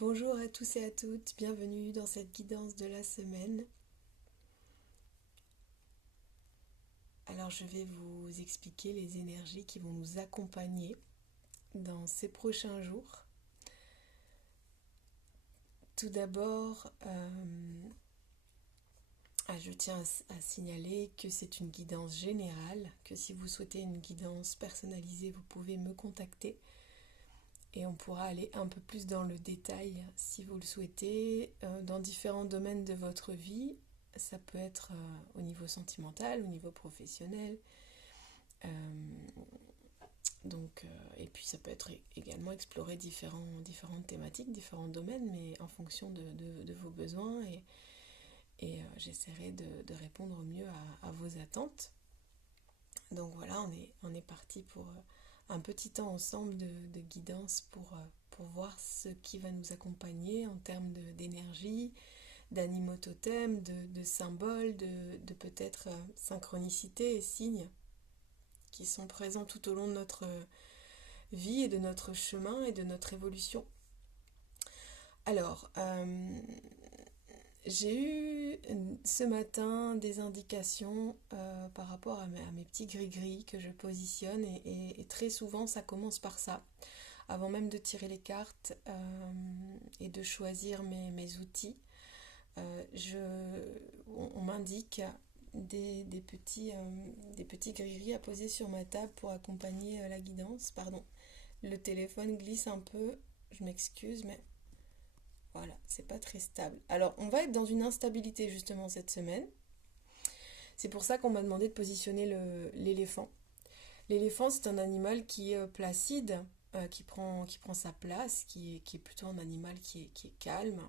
Bonjour à tous et à toutes, bienvenue dans cette guidance de la semaine. Alors je vais vous expliquer les énergies qui vont nous accompagner dans ces prochains jours. Tout d'abord, je tiens à signaler que c'est une guidance générale, que si vous souhaitez une guidance personnalisée, vous pouvez me contacter et on pourra aller un peu plus dans le détail si vous le souhaitez, dans différents domaines de votre vie. Ça peut être au niveau sentimental, au niveau professionnel. Et puis ça peut être également explorer différentes thématiques, différents domaines, mais en fonction de vos besoins. Et j'essaierai de répondre au mieux à vos attentes. Donc voilà, on est parti pour un petit temps ensemble de guidance pour voir ce qui va nous accompagner en termes d'énergie, d'animaux totems, de symboles, de peut-être synchronicité et signes qui sont présents tout au long de notre vie et de notre chemin et de notre évolution. Alors, j'ai eu ce matin des indications par rapport à mes petits gris-gris que je positionne et très souvent ça commence par ça. Avant même de tirer les cartes et de choisir mes outils, on m'indique des petits gris-gris à poser sur ma table pour accompagner la guidance. Pardon, le téléphone glisse un peu, je m'excuse, mais voilà, c'est pas très stable. Alors, on va être dans une instabilité justement cette semaine. C'est pour ça qu'on m'a demandé de positionner l'éléphant. L'éléphant, c'est un animal qui est placide, qui prend sa place, qui est plutôt un animal qui est calme,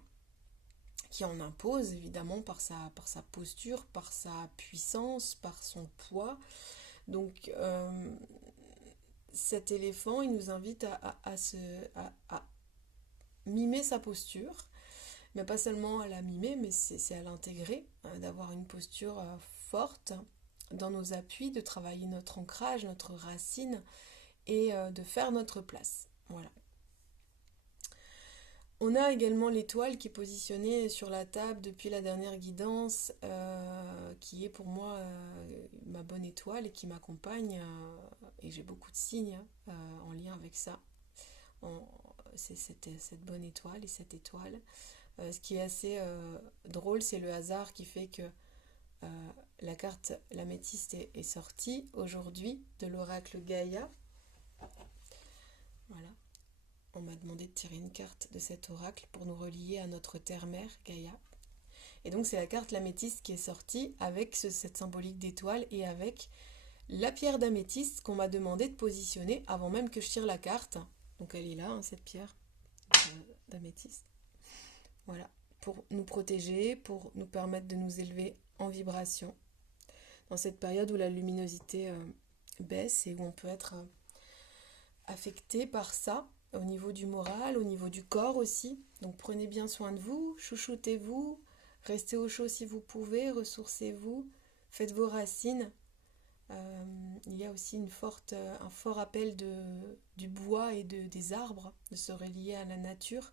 qui en impose évidemment par sa posture, par sa puissance, par son poids. Donc, cet éléphant, il nous invite à mimer sa posture, mais pas seulement à la mimer, mais c'est à l'intégrer, d'avoir une posture forte dans nos appuis, de travailler notre ancrage, notre racine et de faire notre place. Voilà. On a également l'étoile qui est positionnée sur la table depuis la dernière guidance, qui est pour moi ma bonne étoile et qui m'accompagne, et j'ai beaucoup de signes en lien avec ça. C'est cette bonne étoile et cette étoile. Ce qui est assez drôle, c'est le hasard qui fait que la carte l'améthyste est sortie aujourd'hui de l'oracle Gaïa. Voilà. On m'a demandé de tirer une carte de cet oracle pour nous relier à notre terre-mère, Gaïa. Et donc c'est la carte l'améthyste qui est sortie avec cette symbolique d'étoile et avec la pierre d'améthyste qu'on m'a demandé de positionner avant même que je tire la carte. Donc elle est là, hein, cette pierre d'améthyste. Voilà, pour nous protéger, pour nous permettre de nous élever en vibration. Dans cette période où la luminosité baisse et où on peut être affecté par ça, au niveau du moral, au niveau du corps aussi. Donc prenez bien soin de vous, chouchoutez-vous, restez au chaud si vous pouvez, ressourcez-vous, faites vos racines. Il y a aussi un fort appel du bois et des arbres, de se relier à la nature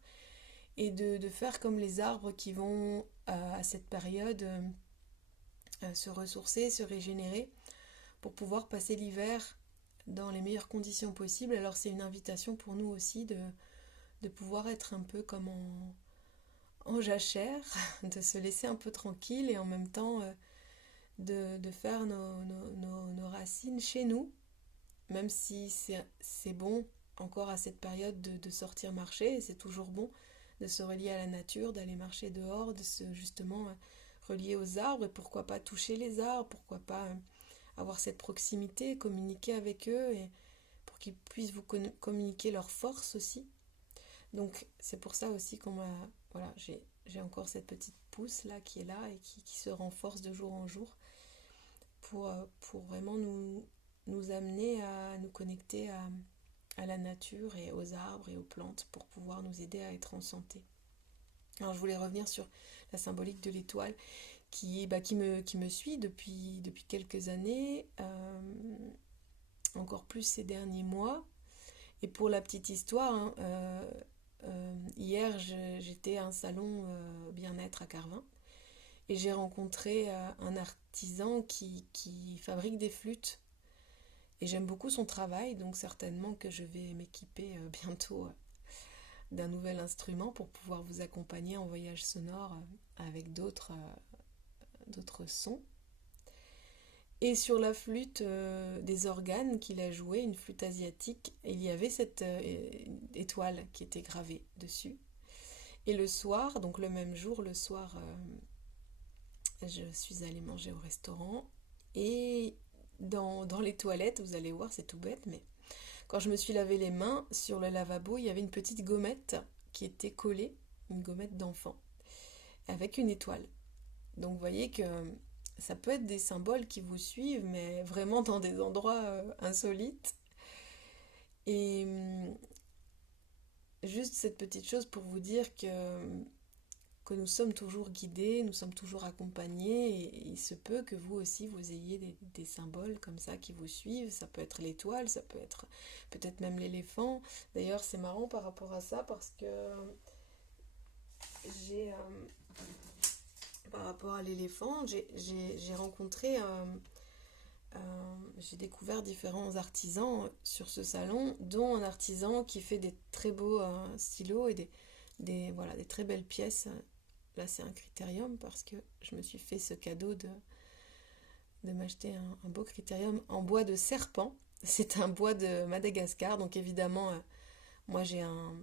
et de faire comme les arbres qui vont à cette période se ressourcer, se régénérer pour pouvoir passer l'hiver dans les meilleures conditions possibles. Alors c'est une invitation pour nous aussi de pouvoir être un peu comme en jachère, de se laisser un peu tranquille et en même temps de faire nos racines chez nous, même si c'est bon encore à cette période de sortir marcher, et c'est toujours bon de se relier à la nature, d'aller marcher dehors, de se justement relier aux arbres, et pourquoi pas toucher les arbres, pourquoi pas avoir cette proximité, communiquer avec eux, et pour qu'ils puissent vous communiquer leur force aussi. Donc c'est pour ça aussi voilà, j'ai encore cette petite pousse là qui est là et qui se renforce de jour en jour pour vraiment nous amener à nous connecter à la nature et aux arbres et aux plantes pour pouvoir nous aider à être en santé. Alors je voulais revenir sur la symbolique de l'étoile qui me suit depuis quelques années, encore plus ces derniers mois. Et pour la petite histoire, hein, il hier, j'étais à un salon bien-être à Carvin et j'ai rencontré un artisan qui fabrique des flûtes. Et j'aime beaucoup son travail, donc certainement que je vais m'équiper bientôt d'un nouvel instrument pour pouvoir vous accompagner en voyage sonore avec d'autres sons. Et sur la flûte des organes qu'il a joué, une flûte asiatique, il y avait cette étoile qui était gravée dessus. Et le soir, donc le même jour, le soir, je suis allée manger au restaurant et dans les toilettes, vous allez voir, c'est tout bête, mais quand je me suis lavé les mains, sur le lavabo, il y avait une petite gommette qui était collée, une gommette d'enfant, avec une étoile. Donc vous voyez que ça peut être des symboles qui vous suivent, mais vraiment dans des endroits insolites. Et juste cette petite chose pour vous dire que nous sommes toujours guidés, nous sommes toujours accompagnés, et il se peut que vous aussi, vous ayez des symboles comme ça qui vous suivent. Ça peut être l'étoile, ça peut être peut-être même l'éléphant. D'ailleurs, c'est marrant par rapport à ça, parce que j'ai, par rapport à l'éléphant, j'ai rencontré, j'ai découvert différents artisans sur ce salon, dont un artisan qui fait des très beaux stylos et voilà, des très belles pièces. Là, c'est un critérium parce que je me suis fait ce cadeau de m'acheter un beau critérium en bois de serpent. C'est un bois de Madagascar, donc évidemment, moi j'ai un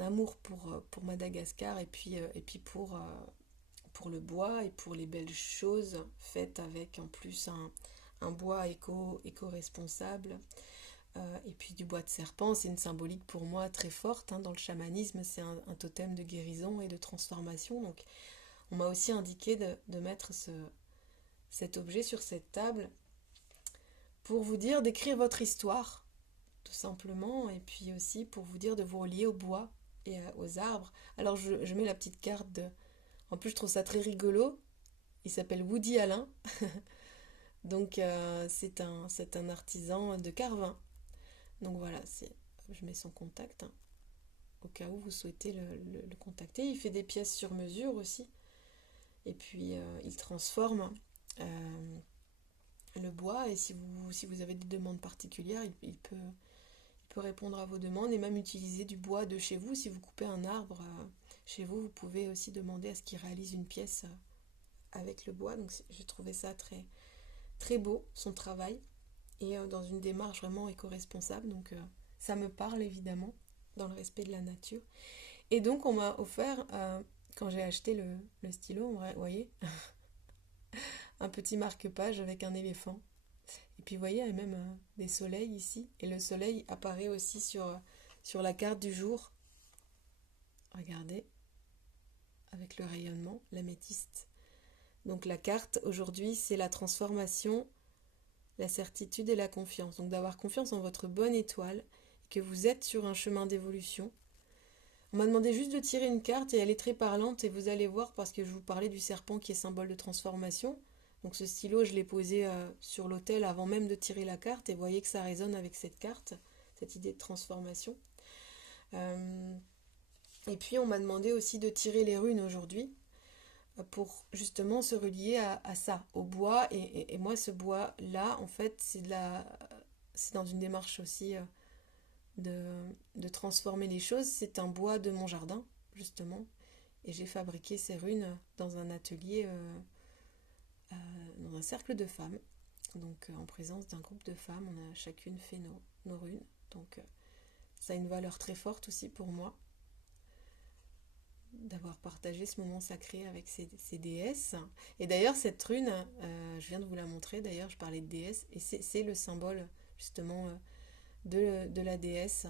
amour pour Madagascar et puis pour le bois et pour les belles choses faites avec en plus un bois éco-responsable. Et puis du bois de serpent, c'est une symbolique pour moi très forte. Dans le chamanisme, c'est un totem de guérison et de transformation. Donc on m'a aussi indiqué de mettre cet objet sur cette table pour vous dire d'écrire votre histoire, tout simplement, et puis aussi pour vous dire de vous relier au bois et aux arbres. Alors je mets la petite carte de... En plus, je trouve ça très rigolo. Il s'appelle Woody Alain. Donc c'est un artisan de Carvin. Donc voilà, je mets son contact au cas où vous souhaitez le contacter. Il fait des pièces sur mesure aussi. Et puis il transforme le bois. Et si vous avez des demandes particulières, il peut répondre à vos demandes et même utiliser du bois de chez vous. Si vous coupez un arbre chez vous, vous pouvez aussi demander à ce qu'il réalise une pièce avec le bois. Donc j'ai trouvé ça très, très beau, son travail. Et dans une démarche vraiment éco-responsable. Donc ça me parle évidemment, dans le respect de la nature. Et donc on m'a offert, quand j'ai acheté le stylo, vous voyez, un petit marque-page avec un éléphant. Et puis vous voyez, il y a même des soleils ici. Et le soleil apparaît aussi sur la carte du jour. Regardez, avec le rayonnement, l'améthyste. Donc la carte aujourd'hui, c'est la transformation, la certitude et la confiance. Donc d'avoir confiance en votre bonne étoile, que vous êtes sur un chemin d'évolution. On m'a demandé juste de tirer une carte et elle est très parlante et vous allez voir parce que je vous parlais du serpent qui est symbole de transformation. Donc ce stylo, je l'ai posé sur l'autel avant même de tirer la carte et vous voyez que ça résonne avec cette carte, cette idée de transformation. Et puis on m'a demandé aussi de tirer les runes aujourd'hui pour justement se relier à ça, au bois. Et moi, ce bois-là, en fait, c'est dans une démarche aussi de transformer les choses. C'est un bois de mon jardin, justement. Et j'ai fabriqué ces runes dans un atelier, dans un cercle de femmes. Donc, en présence d'un groupe de femmes, on a chacune fait nos runes. Donc, ça a une valeur très forte aussi pour moi, d'avoir partagé ce moment sacré avec ces déesses. Et d'ailleurs, cette rune, je viens de vous la montrer, d'ailleurs, je parlais de déesse, et c'est le symbole, justement, de la déesse.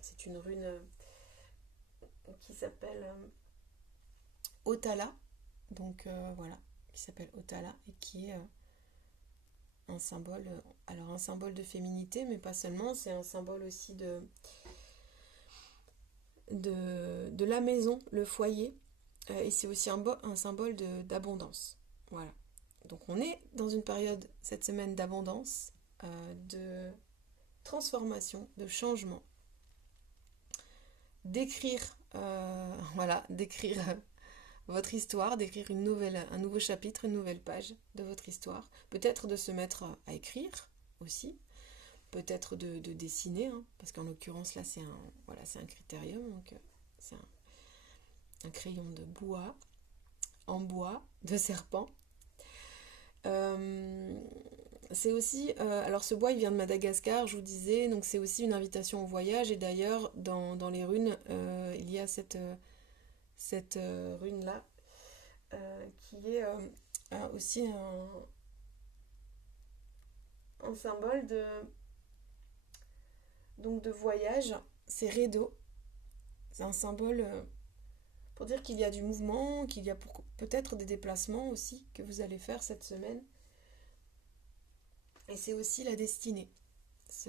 C'est une rune qui s'appelle Otala, donc voilà, qui s'appelle Otala, et qui est un symbole, alors un symbole de féminité, mais pas seulement, c'est un symbole aussi de la maison, le foyer, et c'est aussi un symbole d'abondance. Voilà. Donc on est dans une période, cette semaine, d'abondance, de transformation, de changement. d'écrire, voilà, d'écrire votre histoire, d'écrire un nouveau chapitre, une nouvelle page de votre histoire. Peut-être de se mettre à écrire aussi, peut-être de dessiner, hein, parce qu'en l'occurrence là c'est un critérium, donc c'est un crayon de bois, en bois, de serpent. Euh, c'est aussi, alors ce bois il vient de Madagascar, je vous disais, donc c'est aussi une invitation au voyage. Et d'ailleurs dans les runes, il y a cette rune là qui est aussi un symbole donc de voyage. C'est Redo, c'est un symbole pour dire qu'il y a du mouvement, qu'il y a peut-être des déplacements aussi que vous allez faire cette semaine. Et c'est aussi la destinée. Ce-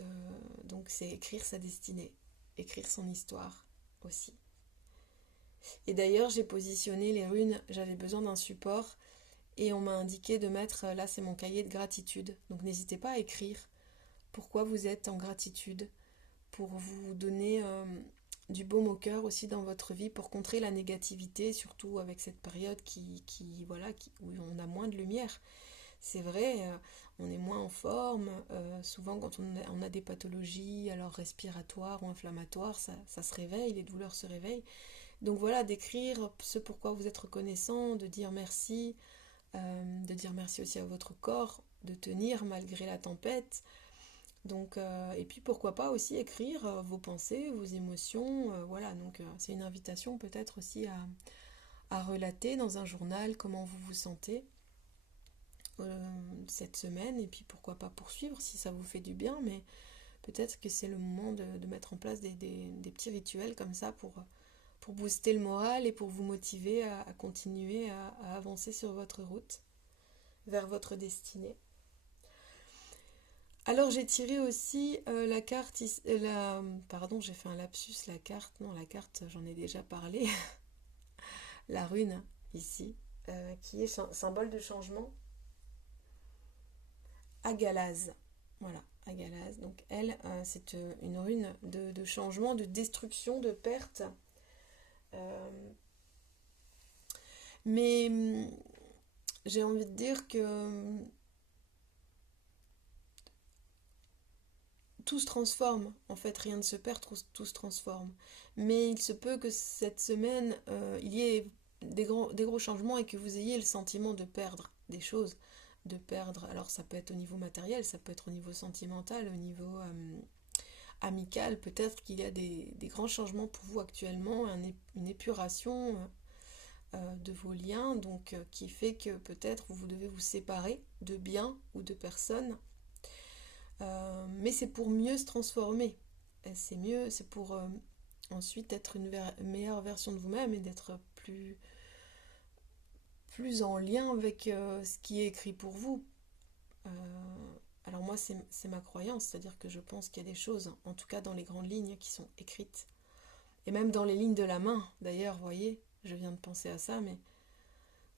donc c'est écrire sa destinée, écrire son histoire aussi. Et d'ailleurs j'ai positionné les runes, j'avais besoin d'un support et on m'a indiqué de mettre, là c'est mon cahier de gratitude. Donc n'hésitez pas à écrire pourquoi vous êtes en gratitude, pour vous donner du baume au cœur aussi dans votre vie, pour contrer la négativité, surtout avec cette période où on a moins de lumière. C'est vrai, on est moins en forme. Souvent, quand on a des pathologies, alors respiratoires ou inflammatoires, ça se réveille, les douleurs se réveillent. Donc voilà, d'écrire ce pourquoi vous êtes reconnaissant, de dire merci aussi à votre corps, de tenir malgré la tempête. Donc, et puis pourquoi pas aussi écrire vos pensées, vos émotions. Voilà, donc c'est une invitation peut-être aussi à relater dans un journal comment vous vous sentez cette semaine, et puis pourquoi pas poursuivre si ça vous fait du bien, mais peut-être que c'est le moment de mettre en place des petits rituels comme ça pour booster le moral et pour vous motiver à continuer à avancer sur votre route vers votre destinée. Alors j'ai tiré aussi la carte, pardon, j'ai fait un lapsus, la carte j'en ai déjà parlé, la rune ici, qui est symbole de changement, Agalaz. Voilà, Agalaz. Donc elle, c'est une rune de changement, de destruction, de perte. Euh, mais j'ai envie de dire que tout se transforme. En fait, rien ne se perd, tout se transforme. Mais il se peut que cette semaine, il y ait des gros changements et que vous ayez le sentiment de perdre des choses. De perdre, alors ça peut être au niveau matériel, ça peut être au niveau sentimental, au niveau amical. Peut-être qu'il y a des grands changements pour vous actuellement, une épuration de vos liens, donc qui fait que peut-être vous devez vous séparer de biens ou de personnes. Mais c'est pour mieux se transformer. Et c'est pour ensuite être une meilleure version de vous-même et d'être plus en lien avec ce qui est écrit pour vous. Euh, alors moi, c'est ma croyance, c'est-à-dire que je pense qu'il y a des choses, en tout cas dans les grandes lignes, qui sont écrites. Et même dans les lignes de la main, d'ailleurs, vous voyez, je viens de penser à ça, mais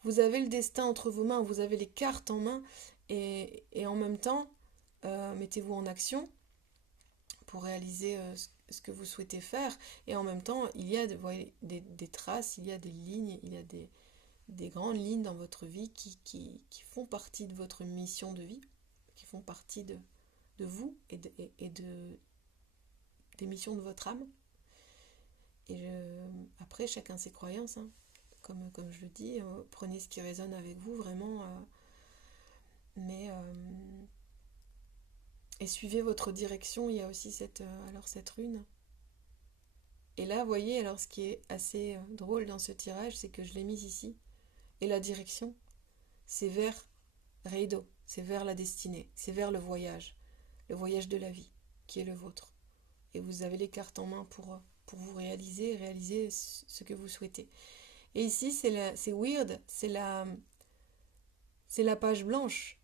vous avez le destin entre vos mains, vous avez les cartes en main, et en même temps, mettez-vous en action pour réaliser ce que vous souhaitez faire. Et en même temps, il y a des traces, il y a des lignes, il y a des grandes lignes dans votre vie qui font partie de votre mission de vie, qui font partie de vous des missions de votre âme. Après, chacun ses croyances, hein. Comme je le dis, prenez ce qui résonne avec vous vraiment, et suivez votre direction. Il y a aussi cette rune. Et là, vous voyez, alors ce qui est assez drôle dans ce tirage, c'est que je l'ai mise ici. Et la direction, c'est vers Reido, c'est vers la destinée, c'est vers le voyage de la vie, qui est le vôtre. Et vous avez les cartes en main pour vous réaliser ce que vous souhaitez. Et ici, c'est weird, c'est la page blanche.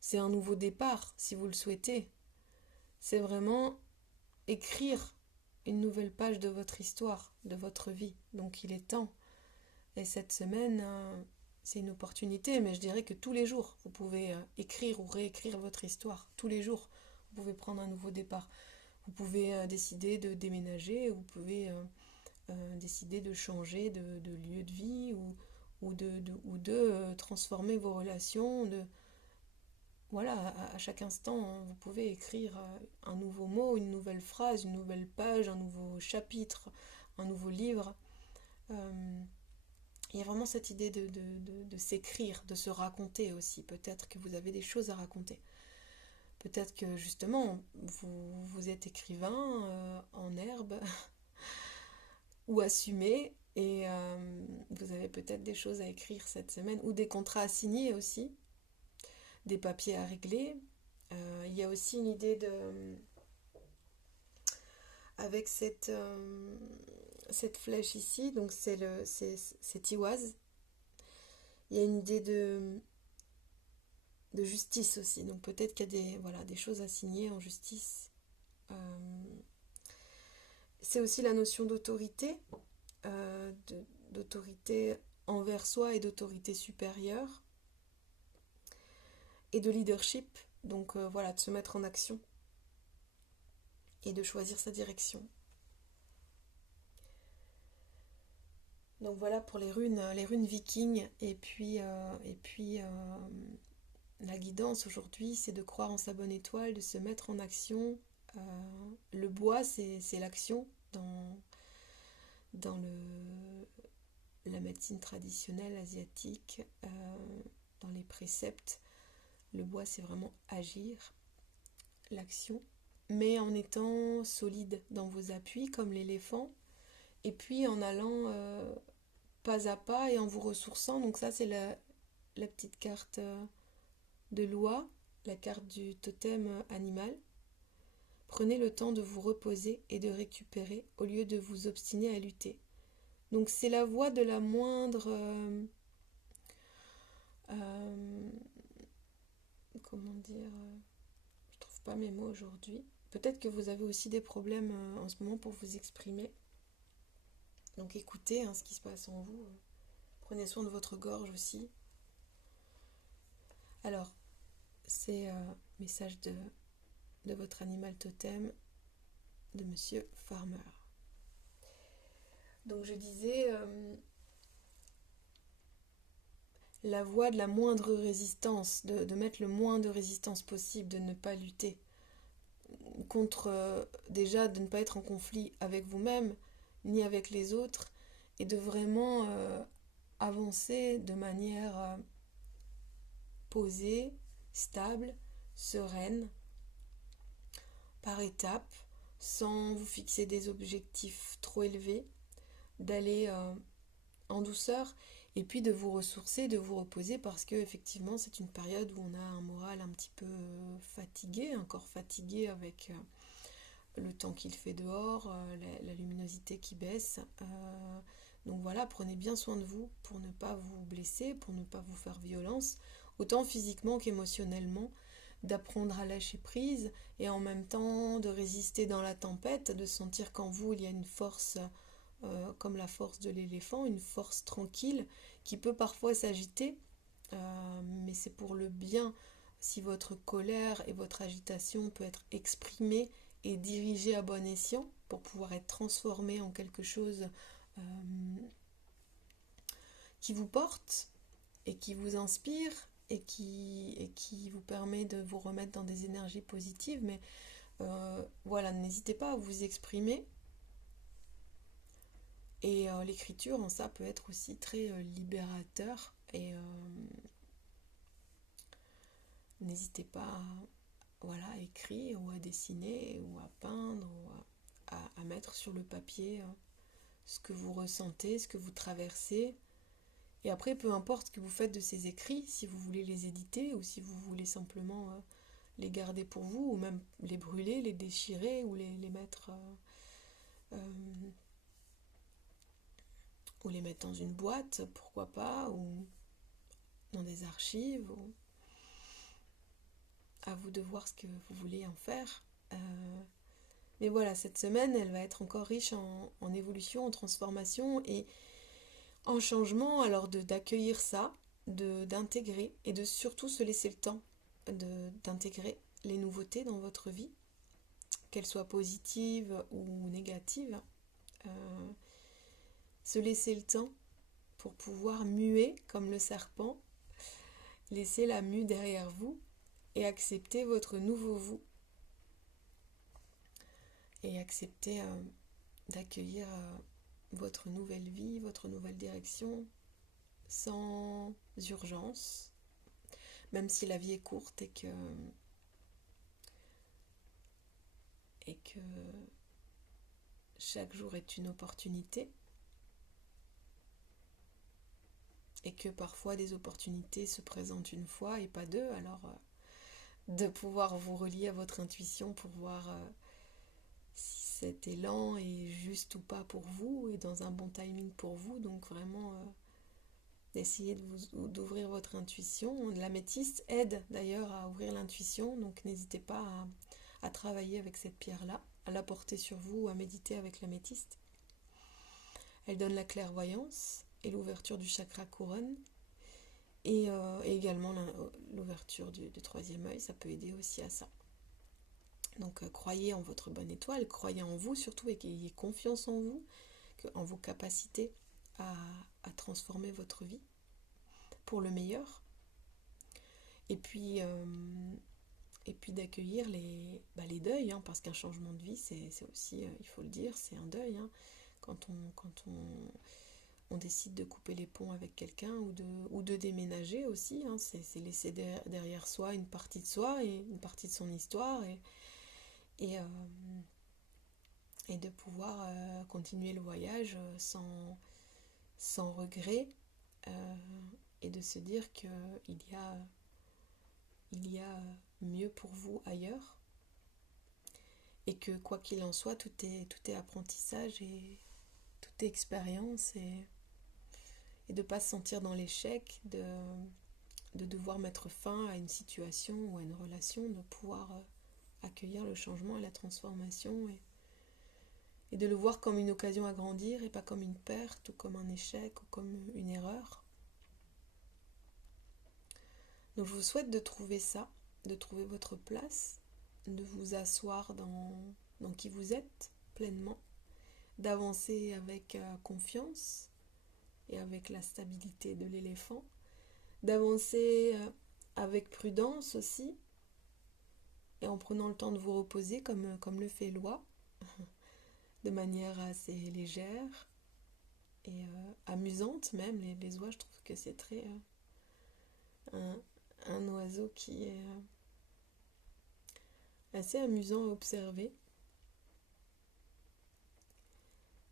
C'est un nouveau départ, si vous le souhaitez. C'est vraiment écrire une nouvelle page de votre histoire, de votre vie. Donc il est temps. Et cette semaine, c'est une opportunité, mais je dirais que tous les jours, vous pouvez écrire ou réécrire votre histoire. Tous les jours, vous pouvez prendre un nouveau départ. Vous pouvez décider de déménager, vous pouvez décider de changer de lieu de vie ou de transformer vos relations. Voilà, à chaque instant, hein, vous pouvez écrire un nouveau mot, une nouvelle phrase, une nouvelle page, un nouveau chapitre, un nouveau livre. Euh, il y a vraiment cette idée de s'écrire, de se raconter aussi. Peut-être que vous avez des choses à raconter. Peut-être que justement, vous êtes écrivain en herbe ou assumé et vous avez peut-être des choses à écrire cette semaine ou des contrats à signer aussi, des papiers à régler. Il y a aussi une idée avec cette flèche ici, donc c'est Tiwaz. Il y a une idée de justice aussi, donc peut-être qu'il y a des choses à signer en justice. C'est aussi la notion d'autorité, d'autorité envers soi et d'autorité supérieure, et de leadership, donc de se mettre en action et de choisir sa direction. Donc voilà pour les runes vikings, et puis la guidance aujourd'hui, c'est de croire en sa bonne étoile, de se mettre en action. Le bois, c'est l'action dans la médecine traditionnelle asiatique, dans les préceptes. Le bois, c'est vraiment agir, l'action, mais en étant solide dans vos appuis, comme l'éléphant, et puis en allant pas à pas et en vous ressourçant. Donc ça, c'est la petite carte de loi, la carte du totem animal. Prenez le temps de vous reposer et de récupérer au lieu de vous obstiner à lutter. Donc c'est la voie de la moindre... comment dire, je trouve pas mes mots aujourd'hui. Peut-être que vous avez aussi des problèmes en ce moment pour vous exprimer. Donc écoutez ce qui se passe en vous. Prenez soin de votre gorge aussi. Alors, c'est message de votre animal totem de Monsieur Farmer. Donc je disais la voie de la moindre résistance, de mettre le moins de résistance possible, de ne pas lutter contre, déjà de ne pas être en conflit avec vous-même ni avec les autres, et de vraiment avancer de manière posée, stable, sereine, par étapes, sans vous fixer des objectifs trop élevés, d'aller en douceur, et puis de vous ressourcer, de vous reposer, parce que effectivement c'est une période où on a un moral un petit peu fatigué, un corps fatigué avec le temps qu'il fait dehors, la luminosité qui baisse. Donc voilà, prenez bien soin de vous pour ne pas vous blesser, pour ne pas vous faire violence, autant physiquement qu'émotionnellement, d'apprendre à lâcher prise et en même temps de résister dans la tempête, de sentir qu'en vous il y a une force comme la force de l'éléphant, une force tranquille qui peut parfois s'agiter, mais c'est pour le bien. Si votre colère et votre agitation peut être exprimée et dirigée à bon escient pour pouvoir être transformée en quelque chose qui vous porte et qui vous inspire et qui vous permet de vous remettre dans des énergies positives. Mais voilà, n'hésitez pas à vous exprimer. Et l'écriture, en ça, peut être aussi très libérateur. Et n'hésitez pas à écrire ou à dessiner ou à peindre ou à mettre sur le papier ce que vous ressentez, ce que vous traversez. Et après, peu importe ce que vous faites de ces écrits, si vous voulez les éditer ou si vous voulez simplement les garder pour vous, ou même les brûler, les déchirer ou les mettre... ou les mettre dans une boîte, pourquoi pas, ou dans des archives, ou... à vous de voir ce que vous voulez en faire. Mais voilà, cette semaine, elle va être encore riche en évolution, en transformation et en changement, alors d'accueillir ça, d'intégrer et de surtout se laisser le temps d'intégrer les nouveautés dans votre vie, qu'elle soit positive ou négative, se laisser le temps pour pouvoir muer comme le serpent, laisser la mue derrière vous et accepter votre nouveau vous. Et accepter d'accueillir votre nouvelle vie, votre nouvelle direction, sans urgence, même si la vie est courte et que chaque jour est une opportunité, et que parfois des opportunités se présentent une fois et pas deux, alors de pouvoir vous relier à votre intuition pour voir si cet élan est juste ou pas pour vous et dans un bon timing pour vous. Donc vraiment d'essayer d'ouvrir votre intuition. L'améthyste aide d'ailleurs à ouvrir l'intuition, donc n'hésitez pas à travailler avec cette pierre-là, à la porter sur vous, à méditer avec l'améthyste. Elle donne la clairvoyance et l'ouverture du chakra couronne, et également l'ouverture du troisième œil, ça peut aider aussi à ça. Donc croyez en votre bonne étoile, croyez en vous surtout, et ayez confiance en vous, en vos capacités à transformer votre vie pour le meilleur. Et puis d'accueillir les deuils, hein, parce qu'un changement de vie, c'est aussi, il faut le dire, c'est un deuil. Hein. Quand on décide de couper les ponts avec quelqu'un ou de déménager aussi, hein, c'est laisser derrière soi une partie de soi et une partie de son histoire, et de pouvoir continuer le voyage sans regret, et de se dire qu'il y a mieux pour vous ailleurs, et que quoi qu'il en soit, tout est apprentissage et tout est expérience, et de ne pas se sentir dans l'échec, de devoir mettre fin à une situation ou à une relation, de pouvoir accueillir le changement et la transformation, et de le voir comme une occasion à grandir et pas comme une perte ou comme un échec ou comme une erreur. Donc je vous souhaite de trouver ça, de trouver votre place, de vous asseoir dans qui vous êtes pleinement, d'avancer avec confiance et avec la stabilité de l'éléphant, d'avancer avec prudence aussi, et en prenant le temps de vous reposer comme le fait l'oie, de manière assez légère et amusante même. Les oies, je trouve que c'est très un oiseau qui est assez amusant à observer,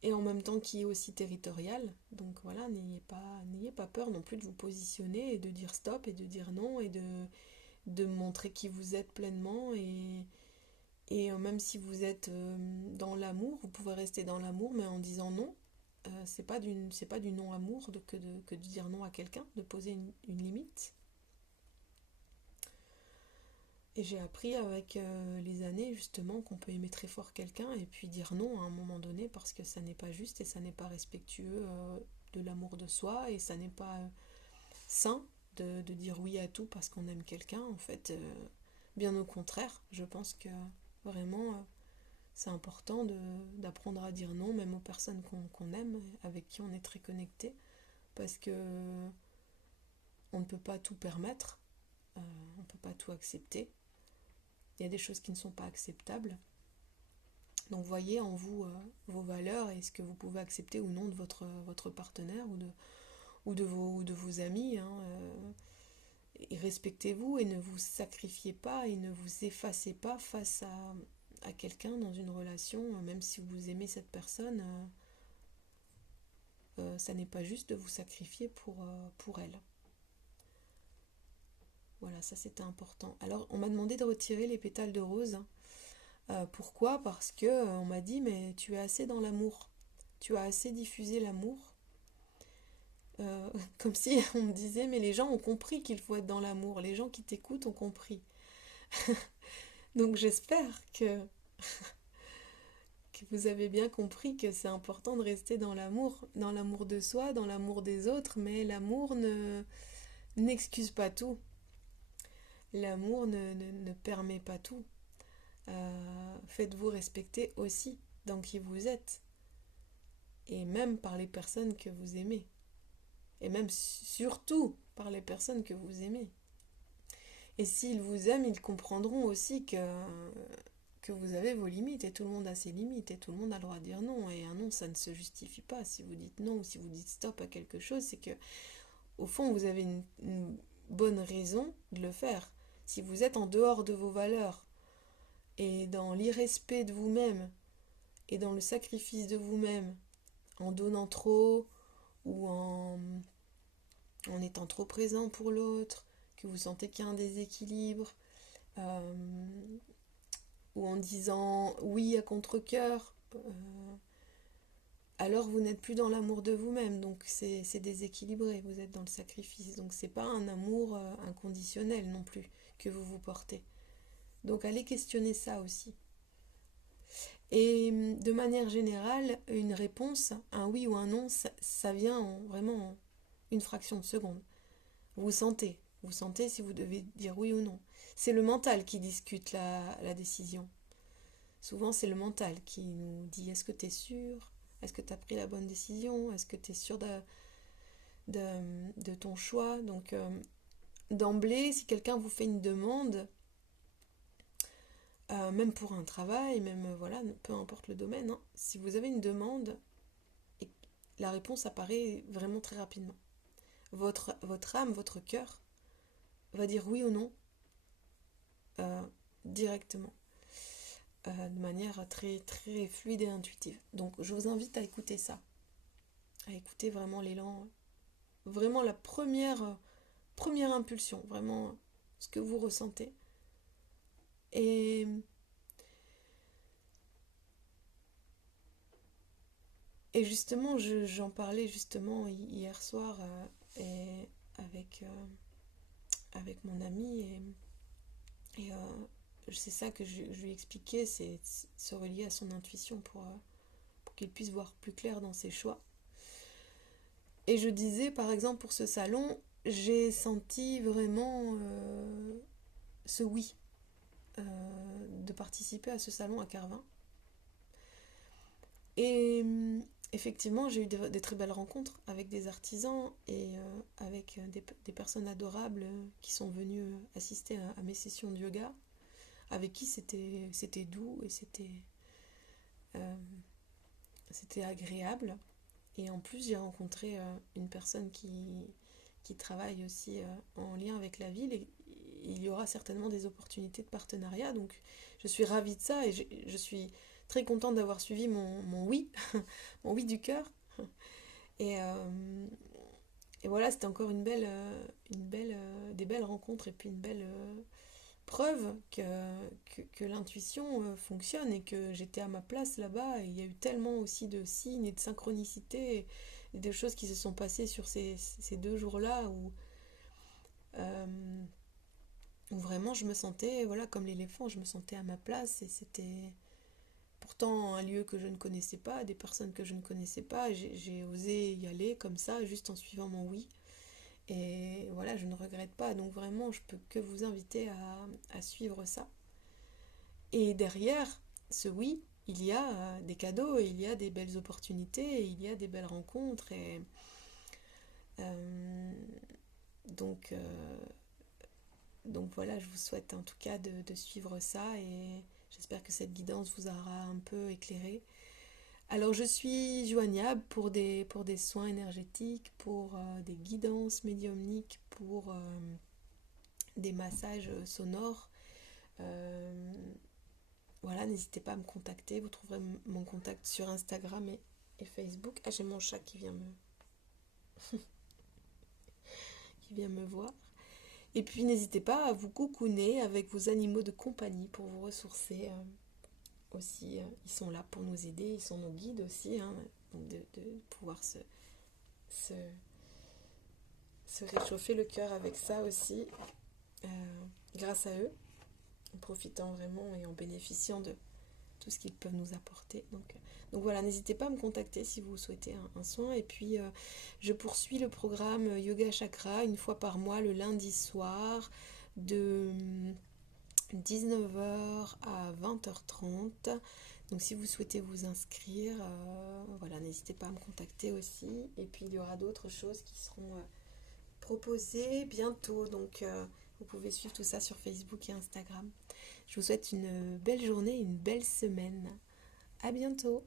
et en même temps qui est aussi territorial. Donc voilà, n'ayez pas peur non plus de vous positionner et de dire stop et de dire non, et de montrer qui vous êtes pleinement, et même si vous êtes dans l'amour, vous pouvez rester dans l'amour, mais en disant non. C'est pas du non-amour que de dire non à quelqu'un, de poser une limite. Et j'ai appris avec les années justement qu'on peut aimer très fort quelqu'un et puis dire non à un moment donné, parce que ça n'est pas juste et ça n'est pas respectueux de l'amour de soi, et ça n'est pas sain de dire oui à tout parce qu'on aime quelqu'un. En fait, bien au contraire, je pense que vraiment c'est important d'apprendre à dire non, même aux personnes qu'on aime, avec qui on est très connecté, parce que on ne peut pas tout permettre, on ne peut pas tout accepter. Il y a des choses qui ne sont pas acceptables. Donc voyez en vous vos valeurs et ce que vous pouvez accepter ou non de votre partenaire ou de vos amis. Hein, et respectez-vous et ne vous sacrifiez pas et ne vous effacez pas face à quelqu'un dans une relation, même si vous aimez cette personne. Ça n'est pas juste de vous sacrifier pour elle. Voilà, ça c'était important. Alors on m'a demandé de retirer les pétales de rose. Pourquoi ? Parce que on m'a dit, mais tu es assez dans l'amour. Tu as assez diffusé l'amour. Comme si on me disait, mais les gens ont compris qu'il faut être dans l'amour. Les gens qui t'écoutent ont compris. Donc j'espère que vous avez bien compris que c'est important de rester dans l'amour de soi, dans l'amour des autres, mais l'amour n'excuse pas tout. L'amour ne permet pas tout. Faites-vous respecter aussi dans qui vous êtes. Et même par les personnes que vous aimez. Et même surtout par les personnes que vous aimez. Et s'ils vous aiment, ils comprendront aussi que vous avez vos limites. Et tout le monde a ses limites. Et tout le monde a le droit de dire non. Et un non, ça ne se justifie pas. Si vous dites non ou si vous dites stop à quelque chose, c'est que au fond, vous avez une bonne raison de le faire. Si vous êtes en dehors de vos valeurs et dans l'irrespect de vous-même et dans le sacrifice de vous-même, en donnant trop ou en étant trop présent pour l'autre, que vous sentez qu'il y a un déséquilibre, euh, ou en disant oui à contre-cœur, alors vous n'êtes plus dans l'amour de vous-même, donc c'est déséquilibré, vous êtes dans le sacrifice, donc c'est pas un amour inconditionnel non plus que vous vous portez. Donc allez questionner ça aussi. Et de manière générale, une réponse, un oui ou un non, ça vient vraiment en une fraction de seconde. Vous sentez si vous devez dire oui ou non. C'est le mental qui discute la décision. Souvent, c'est le mental qui nous dit est-ce que tu es sûr? Est-ce que tu as pris la bonne décision? Est-ce que tu es sûr de ton choix? Donc, d'emblée, si quelqu'un vous fait une demande, même pour un travail, même voilà, peu importe le domaine, hein, si vous avez une demande, la réponse apparaît vraiment très rapidement. Votre âme, votre cœur va dire oui ou non directement, de manière très, très fluide et intuitive. Donc je vous invite à écouter ça, à écouter vraiment l'élan, vraiment la première impulsion, vraiment ce que vous ressentez. Et justement, j'en parlais justement hier soir et avec mon ami et c'est ça que je lui expliquais, c'est se relier à son intuition pour qu'il puisse voir plus clair dans ses choix. Et je disais, par exemple, pour ce salon, j'ai senti vraiment ce oui de participer à ce salon à Carvin. Et effectivement, j'ai eu des très belles rencontres avec des artisans et avec des personnes adorables qui sont venues assister à mes sessions de yoga, avec qui c'était doux et c'était agréable. Et en plus, j'ai rencontré une personne qui travaille aussi en lien avec la ville et il y aura certainement des opportunités de partenariat. Donc, je suis ravie de ça et je suis très contente d'avoir suivi mon oui, mon oui du cœur. Et, euh, et voilà, c'était encore des belles rencontres et puis une belle preuve que l'intuition fonctionne et que j'étais à ma place là-bas. Et il y a eu tellement aussi de signes et de synchronicité et de choses qui se sont passées sur ces 2 jours-là euh, où vraiment je me sentais, voilà, comme l'éléphant, je me sentais à ma place et c'était pourtant un lieu que je ne connaissais pas, des personnes que je ne connaissais pas. J'ai osé y aller comme ça, juste en suivant mon oui. Et voilà, je ne regrette pas. Donc vraiment, je peux que vous inviter à suivre ça. Et derrière ce oui, il y a des cadeaux, il y a des belles opportunités, il y a des belles rencontres. Et euh, donc, euh, donc voilà, je vous souhaite en tout cas de suivre ça et j'espère que cette guidance vous aura un peu éclairé. Alors je suis joignable pour des soins énergétiques, pour des guidances médiumniques, pour des massages sonores. Euh, voilà, n'hésitez pas à me contacter. Vous trouverez mon contact sur Instagram et Facebook. Ah, j'ai mon chat qui vient me voir. Et puis n'hésitez pas à vous cocooner avec vos animaux de compagnie pour vous ressourcer. Aussi, ils sont là pour nous aider, ils sont nos guides aussi, hein, donc de pouvoir se, se réchauffer le cœur avec ça aussi, euh, grâce à eux, en profitant vraiment et en bénéficiant de tout ce qu'ils peuvent nous apporter. Donc voilà, n'hésitez pas à me contacter si vous souhaitez un soin. Et puis, je poursuis le programme Yoga Chakra une fois par mois, le lundi soir, de 19h à 20h30. Donc si vous souhaitez vous inscrire, voilà, n'hésitez pas à me contacter aussi. Et puis il y aura d'autres choses qui seront proposées bientôt. Donc vous pouvez suivre tout ça sur Facebook et Instagram. Je vous souhaite une belle journée, une belle semaine. À bientôt!